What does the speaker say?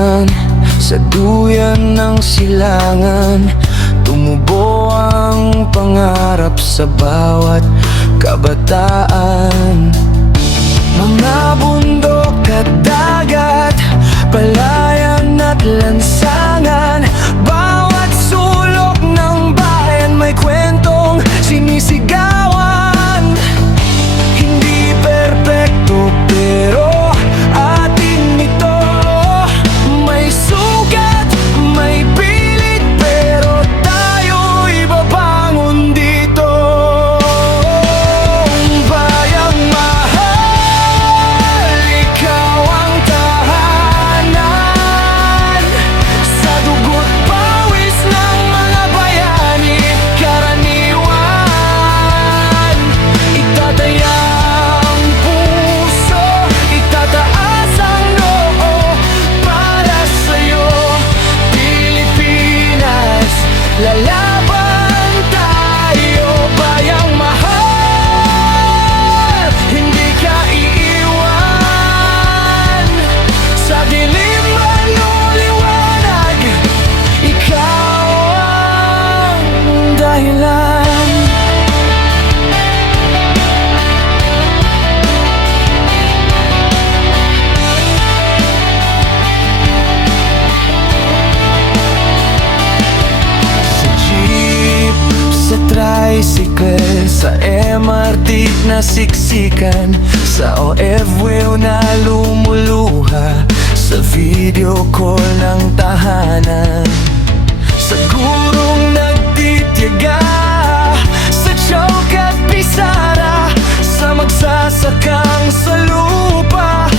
daan sa duyan ng silangan. Tumubo ang pangarap sa bawat kabataan. Mga bundok at dagat, palayan at lansangan, bawat sulok ng bayan may kwentong sinisigawan. Hindi perpekto pero atin ito, may sugat, may pilit, pero tayo'y babangon dito. Bayang mahal, ikaw ang tahanan. Sa dugo't pawis ng mga bayani, karaniwan. Itataya ang puso, itataas ang noo para sa'yo, Pilipinas. Lalaban tayo, bayang mahal, hindi ka iiwan. Sa dilim man o liwanag, ikaw ang dahilan. Sa jeep, sa tricycle, sa MRT na siksikan, sa OFW na lumuluha, sa video call ng tahanan, sa gurong nagtitiyaga, sa choke at pisara, sa magsasakang sa lupa,